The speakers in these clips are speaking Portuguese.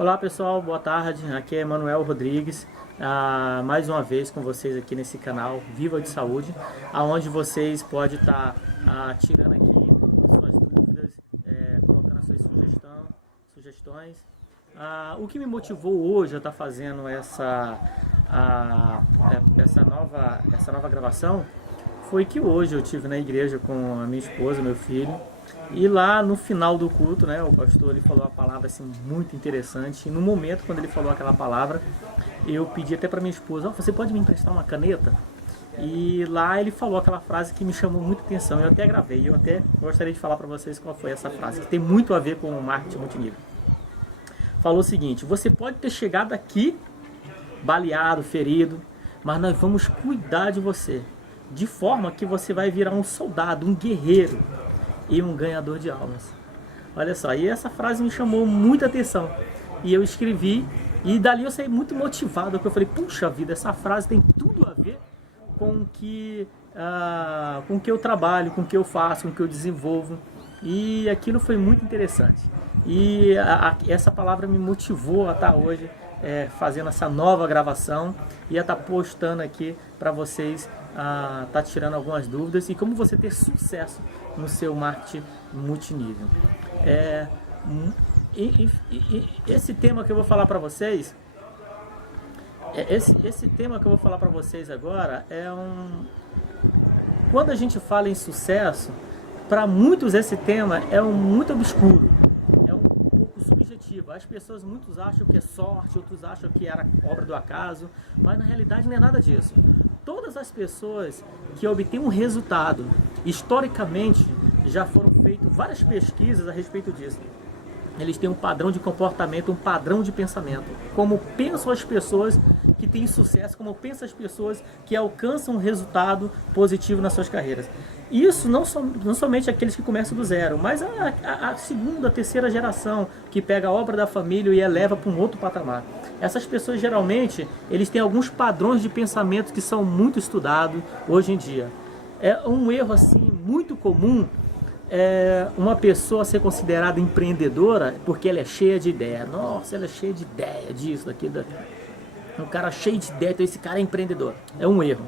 Olá pessoal, boa tarde, aqui é Emanuel Rodrigues, mais uma vez com vocês aqui nesse canal Viva de Saúde, aonde vocês podem estar tirando aqui suas dúvidas, colocando as suas sugestões. O que me motivou hoje a estar fazendo essa nova gravação foi que hoje eu estive na igreja com a minha esposa, meu filho, e lá no final do culto, né, o pastor ele falou uma palavra assim, muito interessante. E no momento quando ele falou aquela palavra, eu pedi até para minha esposa: você pode me emprestar uma caneta? E lá ele falou aquela frase que me chamou muita atenção. Eu até gravei, eu até gostaria de falar para vocês qual foi essa frase, que tem muito a ver com o marketing multinível. Falou o seguinte: você pode ter chegado aqui baleado, ferido, mas nós vamos cuidar de você, de forma que você vai virar um soldado, um guerreiro e um ganhador de almas. Olha só, e essa frase me chamou muita atenção. E eu escrevi, e dali eu saí muito motivado, porque eu falei: puxa vida, essa frase tem tudo a ver com que eu trabalho, com o que eu faço, com o que eu desenvolvo. E aquilo foi muito interessante. E essa palavra me motivou a estar hoje fazendo essa nova gravação e a estar postando aqui para vocês, tá tirando algumas dúvidas e como você ter sucesso no seu marketing multinível. Esse tema que eu vou falar para vocês, esse tema que eu vou falar para vocês agora quando a gente fala em sucesso, para muitos esse tema é muito obscuro, é um pouco subjetivo. As pessoas, muitos acham que é sorte, outros acham que era obra do acaso, mas na realidade não é nada disso. Todas as pessoas que obtêm um resultado, historicamente, já foram feitas várias pesquisas a respeito disso. Eles têm um padrão de comportamento, um padrão de pensamento. Como pensam as pessoas que têm sucesso, como pensam as pessoas que alcançam um resultado positivo nas suas carreiras. Isso não somente aqueles que começam do zero, mas a segunda, a terceira geração, que pega a obra da família e eleva para um outro patamar. Essas pessoas, geralmente, eles têm alguns padrões de pensamento que são muito estudados hoje em dia. É um erro assim muito comum uma pessoa ser considerada empreendedora porque ela é cheia de ideia. Nossa, ela é cheia de ideia disso, daquilo. Um cara cheio de ideia, então esse cara é empreendedor. É um erro.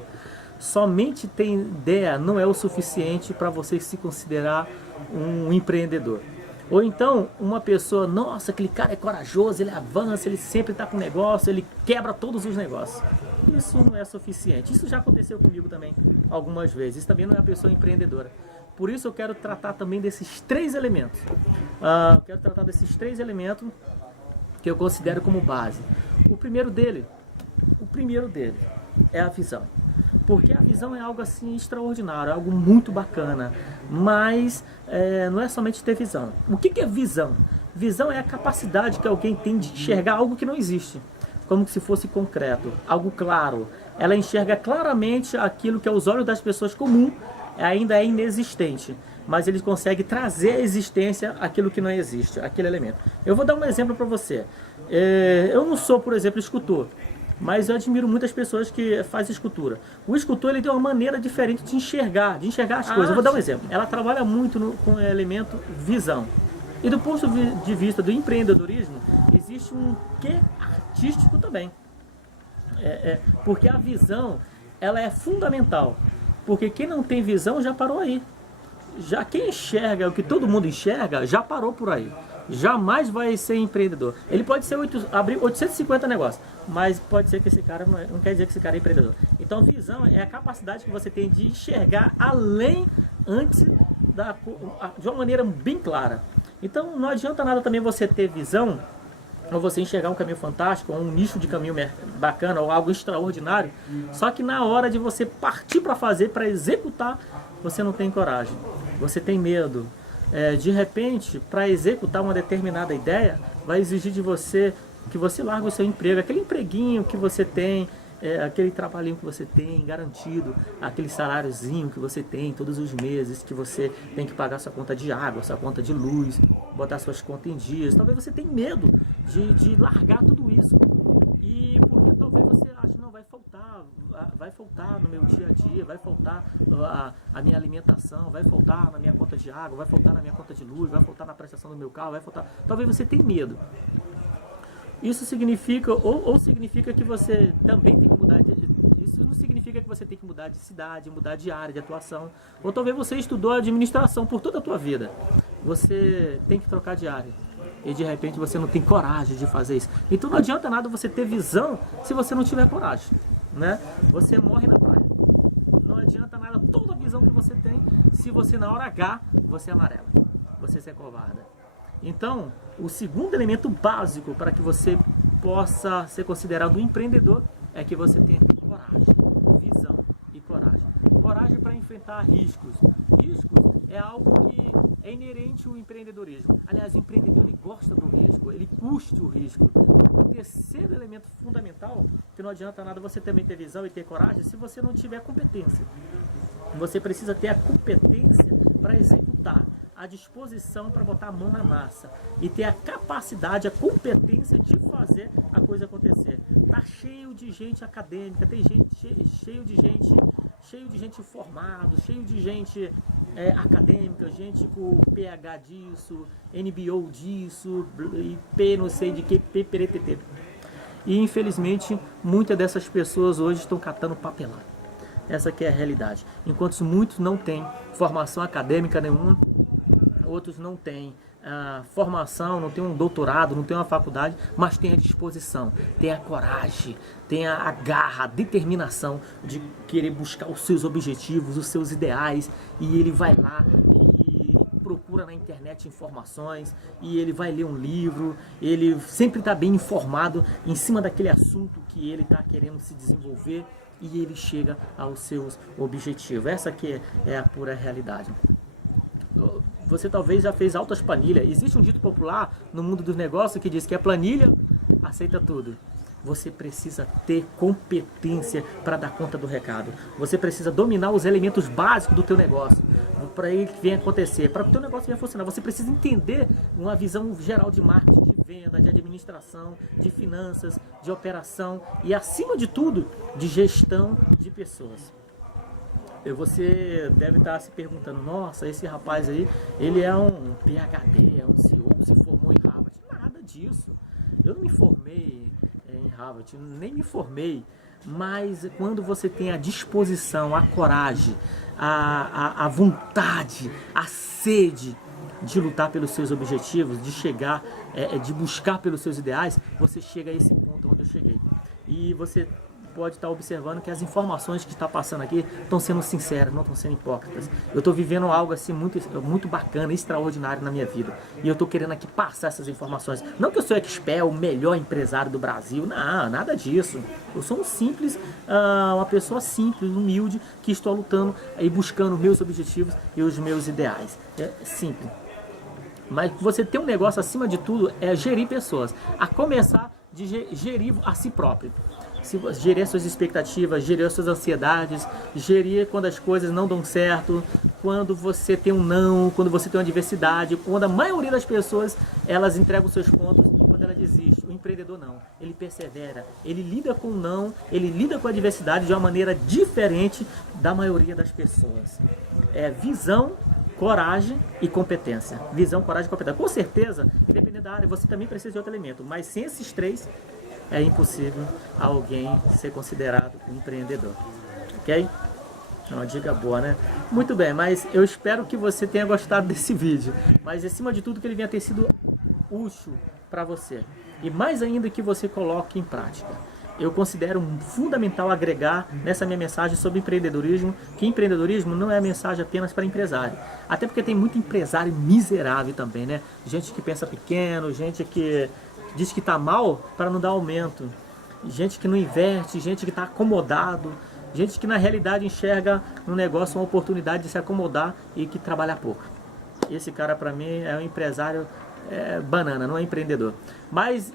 Somente ter ideia não é o suficiente para você se considerar um empreendedor. Ou então, uma pessoa: nossa, aquele cara é corajoso, ele avança, ele sempre está com negócio, ele quebra todos os negócios. Isso não é suficiente. Isso já aconteceu comigo também algumas vezes. Isso também não é uma pessoa empreendedora. Por isso eu quero tratar também desses três elementos. Quero tratar desses três elementos que eu considero como base. O primeiro dele é a visão. Porque a visão é algo assim extraordinário, é algo muito bacana. Mas não é somente ter visão. O que é visão? Visão é a capacidade que alguém tem de enxergar algo que não existe, como se fosse concreto, algo claro. Ela enxerga claramente aquilo que aos olhos das pessoas comuns ainda é inexistente, mas ele consegue trazer à existência aquilo que não existe, aquele elemento. Eu vou dar um exemplo para você. Eu não sou, por exemplo, escultor, mas eu admiro muitas pessoas que fazem escultura. O escultor, ele tem uma maneira diferente de enxergar as coisas. Eu vou dar um exemplo. Ela trabalha muito com o elemento visão. E do ponto de vista do empreendedorismo, existe um quê artístico também. Porque a visão, ela é fundamental. Porque quem não tem visão já parou aí. Já quem enxerga o que todo mundo enxerga, já parou por aí. Jamais vai ser empreendedor. Ele pode abrir 850 negócios, mas pode ser que esse cara não quer dizer que esse cara é empreendedor. Então visão é a capacidade que você tem de enxergar além, antes de uma maneira bem clara. Então não adianta nada também você ter visão, ou você enxergar um caminho fantástico, ou um nicho de caminho bacana, ou algo extraordinário, só que na hora de você partir para fazer, para executar, você não tem coragem, você tem medo. De repente, para executar uma determinada ideia, vai exigir de você que você largue o seu emprego, aquele empreguinho que você tem, aquele trabalhinho que você tem garantido, aquele saláriozinho que você tem todos os meses, que você tem que pagar sua conta de água, sua conta de luz, botar suas contas em dias. Talvez você tenha medo de largar tudo isso, e porque talvez você ache: não, vai faltar no meu dia a dia, vai faltar a minha alimentação, vai faltar na minha conta de água, vai faltar na minha conta de luz, vai faltar na prestação do meu carro, vai faltar. Talvez você tenha medo. Isso significa, ou significa que você também tem que mudar isso não significa que você tem que mudar de cidade, mudar de área de atuação. Ou talvez você estudou administração por toda a tua vida. Você tem que trocar de área. E de repente você não tem coragem de fazer isso. Então não adianta nada você ter visão se você não tiver coragem, né? Você morre na praia. Não adianta nada toda a visão que você tem se você na hora H você é amarela, você se acovarda. Então, o segundo elemento básico para que você possa ser considerado um empreendedor é que você tenha coragem, visão e coragem. Coragem para enfrentar riscos. Riscos é algo que é inerente ao empreendedorismo. Aliás, o empreendedor ele gosta do risco, ele curte o risco. O terceiro elemento fundamental, que não adianta nada você também ter visão e ter coragem se você não tiver competência. Você precisa ter a competência para executar, a disposição para botar a mão na massa e ter a capacidade, a competência de fazer a coisa acontecer. Tá cheio de gente acadêmica, tem gente cheio de gente formado, cheio de gente acadêmica, gente com PH disso, NBO disso, e P não sei de que, PPRTT. E infelizmente muitas dessas pessoas hoje estão catando papelada. Essa que é a realidade. Enquanto muitos não têm formação acadêmica nenhuma, outros não têm formação, não têm um doutorado, não têm uma faculdade, mas têm a disposição, têm a coragem, têm a garra, a determinação de querer buscar os seus objetivos, os seus ideais, e ele vai lá e procura na internet informações, e ele vai ler um livro, ele sempre está bem informado em cima daquele assunto que ele está querendo se desenvolver, e ele chega aos seus objetivos. Essa aqui é a pura realidade. Você talvez já fez altas planilhas. Existe um dito popular no mundo dos negócios que diz que a planilha aceita tudo. Você precisa ter competência para dar conta do recado. Você precisa dominar os elementos básicos do teu negócio para ele que venha acontecer, para que o teu negócio venha funcionar. Você precisa entender uma visão geral de marketing, de venda, de administração, de finanças, de operação e, acima de tudo, de gestão de pessoas. Você deve estar se perguntando, nossa, esse rapaz aí, ele é um PhD, é um CEO, se formou em Harvard. Nada disso. Eu não me formei em Harvard, nem me formei, mas quando você tem a disposição, a coragem, a vontade, a sede de lutar pelos seus objetivos, de chegar, de buscar pelos seus ideais, você chega a esse ponto onde eu cheguei. E você pode estar observando que as informações que está passando aqui estão sendo sinceras, não estão sendo hipócritas. Eu estou vivendo algo assim muito bacana, extraordinário na minha vida. E eu estou querendo aqui passar essas informações. Não que eu sou expert, o melhor empresário do Brasil, não, nada disso. Eu sou um simples, uma pessoa simples, humilde, que estou lutando e buscando meus objetivos e os meus ideais. É simples. Mas você ter um negócio, acima de tudo, é gerir pessoas. A começar de gerir a si próprio. Gerir as suas expectativas, gerir as suas ansiedades, gerir quando as coisas não dão certo, quando você tem um não, quando você tem uma adversidade, quando a maioria das pessoas, elas entregam os seus pontos, quando ela desiste. O empreendedor não, ele persevera, ele lida com o não, ele lida com a adversidade de uma maneira diferente da maioria das pessoas. É visão, coragem e competência. Visão, coragem e competência. Com certeza, independente da área, você também precisa de outro elemento, mas sem esses três, é impossível alguém ser considerado um empreendedor. Ok? É uma dica boa, né? Muito bem, mas eu espero que você tenha gostado desse vídeo. Mas acima de tudo que ele venha ter sido útil para você. E mais ainda que você coloque em prática. Eu considero fundamental agregar nessa minha mensagem sobre empreendedorismo, que empreendedorismo não é mensagem apenas para empresário. Até porque tem muito empresário miserável também, né? Gente que pensa pequeno, gente que diz que está mal para não dar aumento, gente que não investe, gente que está acomodado, gente que na realidade enxerga no negócio uma oportunidade de se acomodar e que trabalha pouco. Esse cara para mim é um empresário banana, não é empreendedor. Mas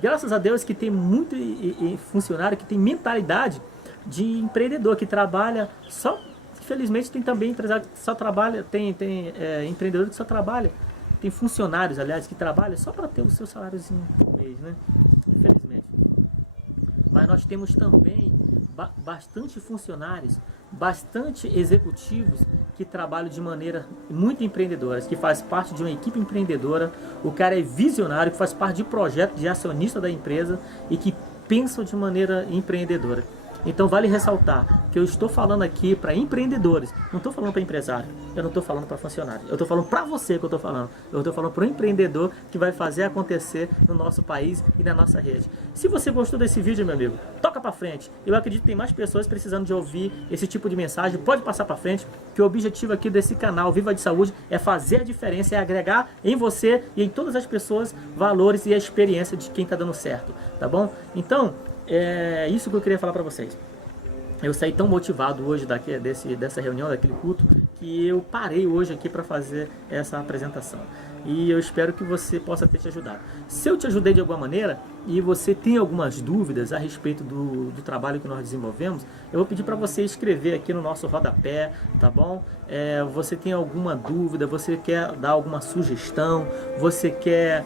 graças a Deus que tem muito funcionário que tem mentalidade de empreendedor, que trabalha só, infelizmente tem também empresário que só trabalha, tem empreendedor que só trabalha. Tem funcionários, aliás, que trabalham só para ter o seu saláriozinho por mês, né? Infelizmente. Mas nós temos também bastante funcionários bastante executivos que trabalham de maneira muito empreendedora, que faz parte de uma equipe empreendedora, o cara é visionário, que faz parte de projeto de acionista da empresa e que pensam de maneira empreendedora. Então vale ressaltar que eu estou falando aqui para empreendedores, não estou falando para empresário, eu não estou falando para funcionário, eu estou falando para você que eu estou falando para o empreendedor que vai fazer acontecer no nosso país e na nossa rede. Se você gostou desse vídeo, meu amigo, toca para frente. Eu acredito que tem mais pessoas precisando de ouvir esse tipo de mensagem, pode passar para frente, que o objetivo aqui desse canal Viva de Saúde é fazer a diferença, é agregar em você e em todas as pessoas valores e a experiência de quem está dando certo, tá bom? Então, é isso que eu queria falar para vocês. Eu saí tão motivado hoje dessa reunião, daquele culto, que eu parei hoje aqui para fazer essa apresentação. E eu espero que você possa ter te ajudado. Se eu te ajudei de alguma maneira e você tem algumas dúvidas a respeito do trabalho que nós desenvolvemos, eu vou pedir para você escrever aqui no nosso rodapé, tá bom? Você tem alguma dúvida, você quer dar alguma sugestão, você quer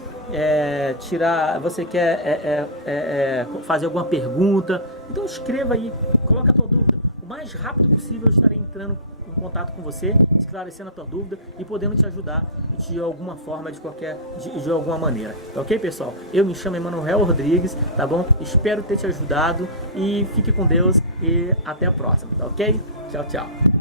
fazer alguma pergunta, então escreva aí, coloca a tua dúvida. O mais rápido possível eu estarei entrando em contato com você, esclarecendo a tua dúvida e podendo te ajudar de alguma forma, de alguma maneira. Tá ok, pessoal? Eu me chamo Emanuel Rodrigues, tá bom? Espero ter te ajudado e fique com Deus e até a próxima, tá ok? Tchau, tchau.